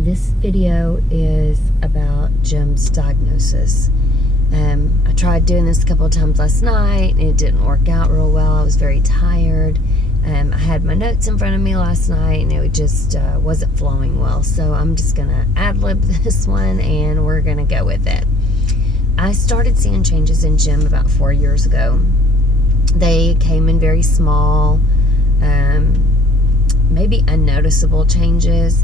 This video is about Jim's diagnosis. I tried doing this a couple of times last night and it didn't work out real well. I was very tired. I had my notes in front of me last night and it just wasn't flowing well. So I'm just going to ad-lib this one and we're going to go with it. I started seeing changes in Jim about 4 years ago. They came in very small, maybe unnoticeable changes.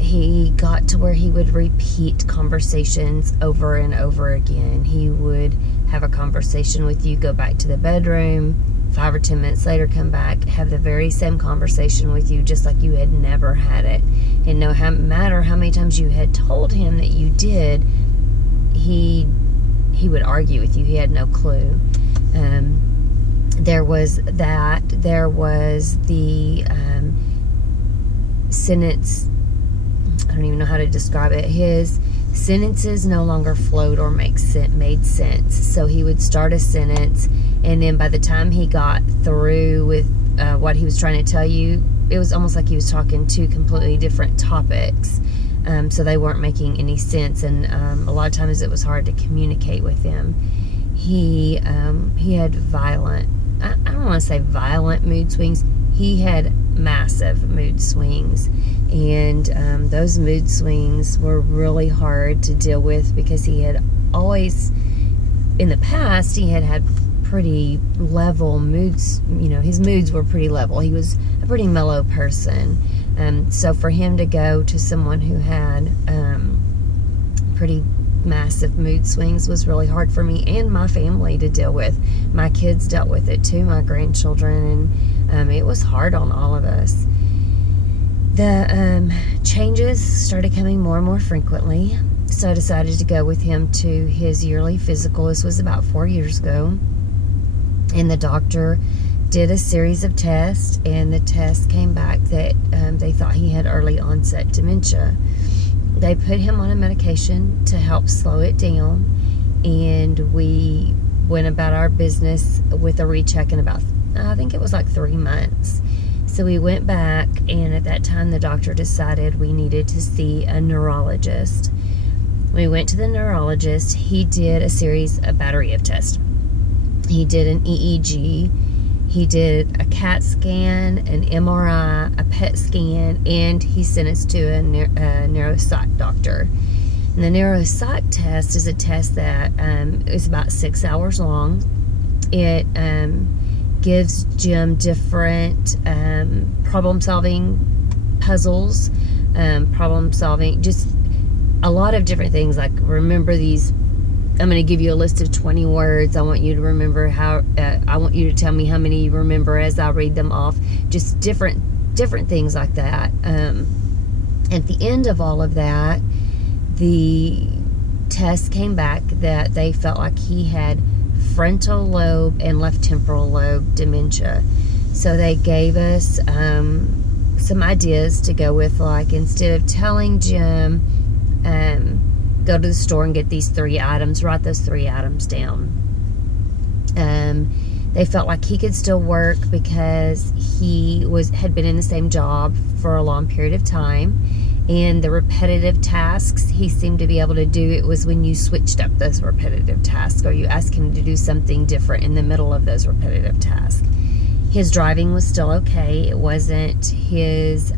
He got to where he would repeat conversations over and over again. He would have a conversation with you, go back to the bedroom, 5 or 10 minutes later come back, have the very same conversation with you just like you had never had it. And no matter how many times you had told him that you did, he would argue with you. He had no clue. There was that. There was the sentence. I don't even know how to describe it. His sentences no longer flowed or made sense. So he would start a sentence, and then by the time he got through with what he was trying to tell you, it was almost like he was talking two completely different topics. So they weren't making any sense, and a lot of times it was hard to communicate with him. He had violent, I don't want to say violent mood swings. He had massive mood swings, and those mood swings were really hard to deal with because he had always, in the past, he had pretty level moods. You know, his moods were pretty level. He was a pretty mellow person. So for him to go to someone who had pretty massive mood swings was really hard for me and my family to deal with. My kids dealt with it too, my grandchildren, and it was hard on all of us. The changes started coming more and more frequently, so I decided to go with him to his yearly physical. This was about 4 years ago, and the doctor did a series of tests, and the test came back that they thought he had early onset dementia. They put him on a medication to help slow it down, and we went about our business with a recheck in about, I think it was like 3 months. So we went back, and at that time the doctor decided we needed to see a neurologist. We went to the neurologist. He did a battery of tests. He did an EEG. He did a CAT scan, an MRI, a PET scan, and he sent us to a neuropsych doctor. And the neuropsych test is a test that is about 6 hours long. It gives Jim different problem-solving puzzles, problem-solving, just a lot of different things, like remember these. I'm going to give you a list of 20 words. I want you to remember I want you to tell me how many you remember as I read them off. Just different things like that. At the end of all of that, the test came back that they felt like he had frontal lobe and left temporal lobe dementia. So they gave us some ideas to go with, like instead of telling Jim, go to the store and get these 3 items, write those 3 items down. They felt like he could still work because he had been in the same job for a long period of time, and the repetitive tasks he seemed to be able to do. It was when you switched up those repetitive tasks or you asked him to do something different in the middle of those repetitive tasks. His driving was still okay. It wasn't his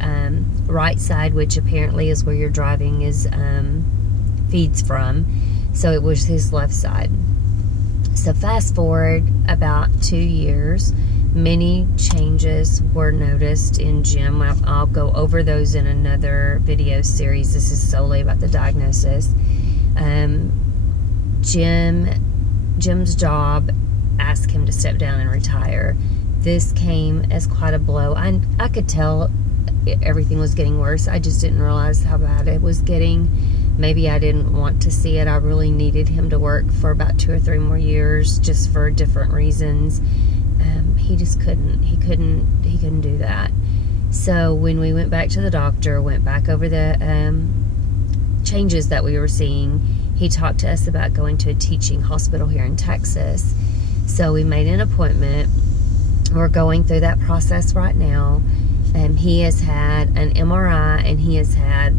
right side, which apparently is where your driving is feeds from, so it was his left side. So fast forward about 2 years, many changes were noticed in Jim. I'll go over those in another video series. This is solely about the diagnosis. Jim's job asked him to step down and retire. This came as quite a blow. I could tell everything was getting worse. I just didn't realize how bad it was getting. Maybe I didn't want to see it. I really needed him to work for about 2 or 3 more years, just for different reasons. He just couldn't. He couldn't do that. So when we went back to the doctor, went back over the changes that we were seeing, he talked to us about going to a teaching hospital here in Texas. So we made an appointment. We're going through that process right now. He has had an MRI, and he has had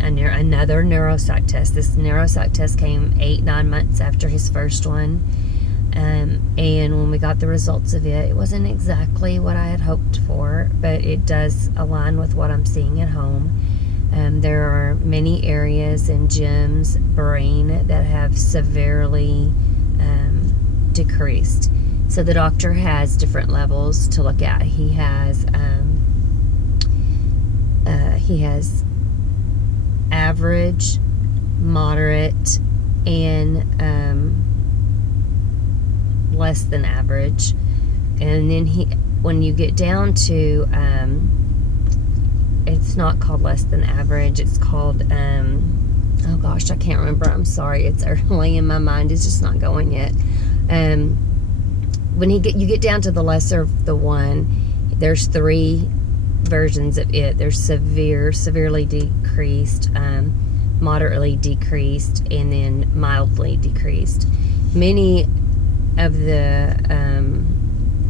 another neuropsych test. This neuropsych test came 8-9 months after his first one. And when we got the results of it, it wasn't exactly what I had hoped for, but it does align with what I'm seeing at home. There are many areas in Jim's brain that have severely decreased. So the doctor has different levels to look at. He has average, moderate, and less than average. And then when you get down to it's not called less than average, it's called oh gosh, I can't remember, I'm sorry, it's early in my mind, it's just not going yet. When you get down to the lesser of the one, there's 3 versions of it. There's severely decreased, moderately decreased, and then mildly decreased. Many of the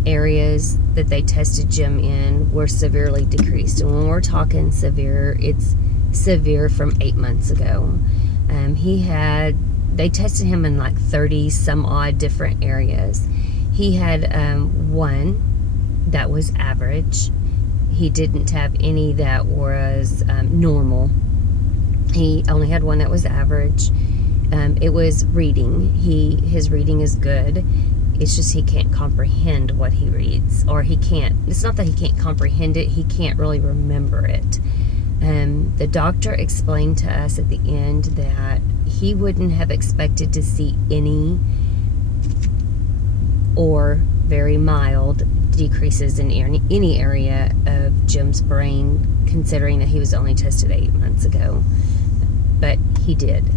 areas that they tested Jim in were severely decreased. And when we're talking severe, it's severe from 8 months ago. They tested him in like 30 some odd different areas. He had one that was average. He didn't have any that was normal. He only had one that was average. It was reading. His reading is good. It's just he can't comprehend what he reads, or it's not that he can't comprehend it, he can't really remember it. The doctor explained to us at the end that he wouldn't have expected to see any or very mild decreases in any area of Jim's brain, considering that he was only tested 8 months ago. But he did.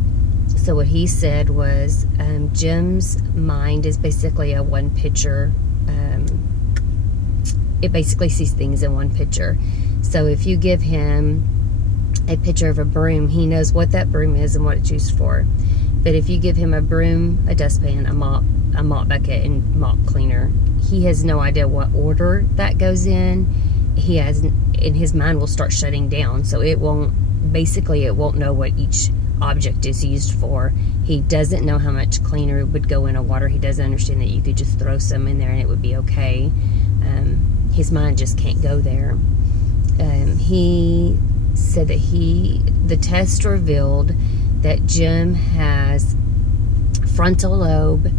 So what he said was, Jim's mind is basically a one picture. It basically sees things in one picture. So if you give him a picture of a broom, he knows what that broom is and what it's used for. But if you give him a broom, a dustpan, a mop bucket, and mop cleaner, he has no idea what order that goes in. And his mind will start shutting down. So it won't know what each object is used for. He doesn't know how much cleaner would go in a water. He doesn't understand that you could just throw some in there and it would be okay. His mind just can't go there. He said that the test revealed that Jim has frontal lobe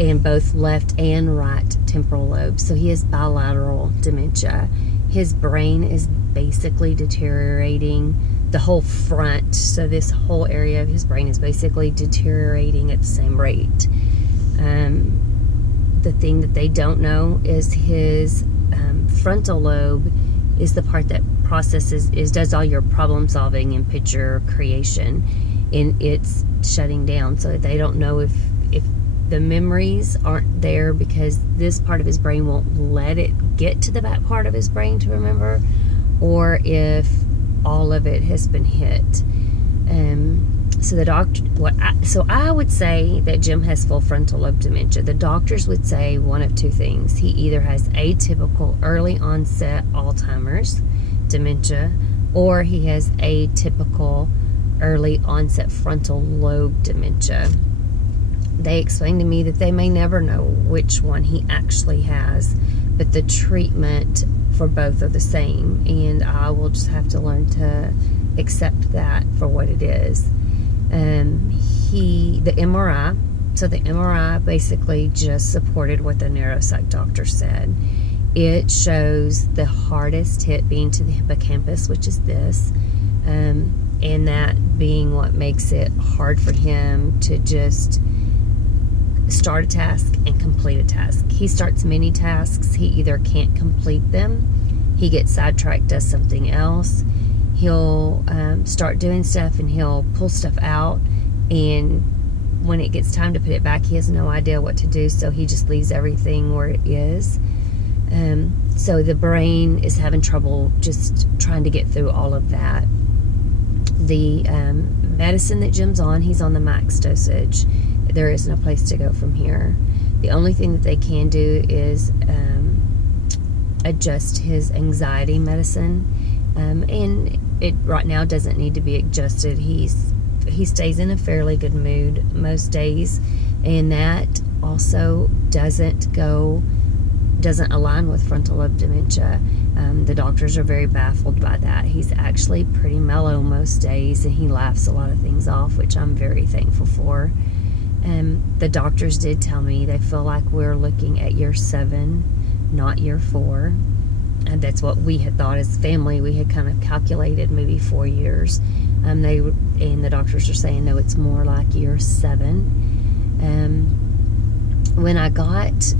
and both left and right temporal lobes. So he has bilateral dementia. His brain is basically deteriorating. The whole front, so this whole area of his brain is basically deteriorating at the same rate. The thing that they don't know is his frontal lobe is the part that does all your problem solving and picture creation, and it's shutting down. So they don't know if the memories aren't there because this part of his brain won't let it get to the back part of his brain to remember, or if all of it has been hit. So I would say that Jim has full frontal lobe dementia. The doctors would say one of two things. He either has atypical early onset Alzheimer's dementia, or he has atypical early onset frontal lobe dementia. They explained to me that they may never know which one he actually has, but the treatment for both are the same, and I will just have to learn to accept that for what it is. The MRI basically just supported what the neuropsych doctor said. It shows the hardest hit being to the hippocampus, which is this, and that being what makes it hard for him to just start a task and complete a task. He starts many tasks, he either can't complete them, he gets sidetracked, does something else, he'll start doing stuff and he'll pull stuff out, and when it gets time to put it back, he has no idea what to do, so he just leaves everything where it is. So the brain is having trouble just trying to get through all of that. The medicine that Jim's on, he's on the max dosage. There isn't a place to go from here. The only thing that they can do is adjust his anxiety medicine, and it right now doesn't need to be adjusted. He stays in a fairly good mood most days, and that also doesn't align with frontal lobe dementia. The doctors are very baffled by that. He's actually pretty mellow most days, and he laughs a lot of things off, which I'm very thankful for. The doctors did tell me they feel like we're looking at year 7, not year 4. And that's what we had thought as family. We had kind of calculated maybe 4 years. And the doctors are saying, no, it's more like year 7. When I got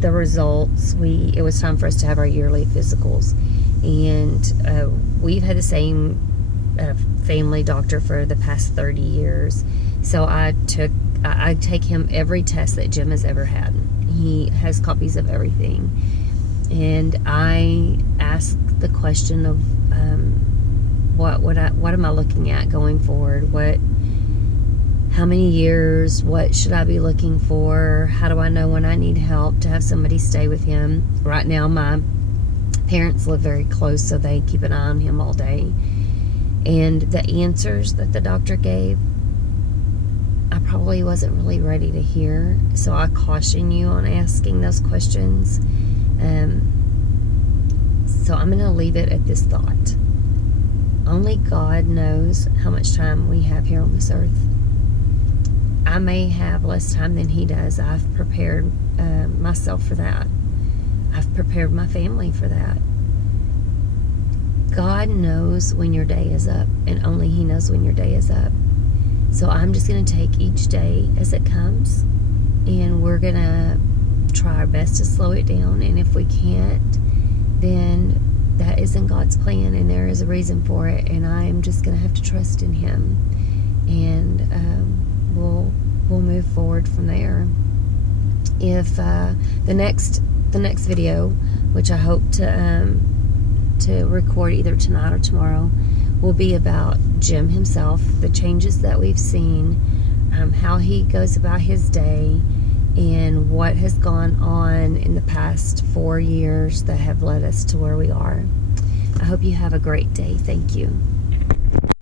the results, it was time for us to have our yearly physicals. And we've had the same family doctor for the past 30 years. So I take him every test that Jim has ever had. He has copies of everything. And I ask the question of what am I looking at going forward? How many years? What should I be looking for? How do I know when I need help to have somebody stay with him? Right now, my parents live very close, so they keep an eye on him all day. And the answers that the doctor gave, I probably wasn't really ready to hear. So I caution you on asking those questions. So I'm going to leave it at this thought. Only God knows how much time we have here on this earth. I may have less time than he does. I've prepared myself for that. I've prepared my family for that. God knows when your day is up, and only he knows when your day is up. So I'm just going to take each day as it comes, and we're going to try our best to slow it down. And if we can't, then that isn't God's plan, and there is a reason for it, and I am just going to have to trust in him. And we'll move forward from there. If the next video, which I hope to record either tonight or tomorrow, will be about Jim himself, the changes that we've seen, how he goes about his day, and what has gone on in the past 4 years that have led us to where we are. I hope you have a great day. Thank you.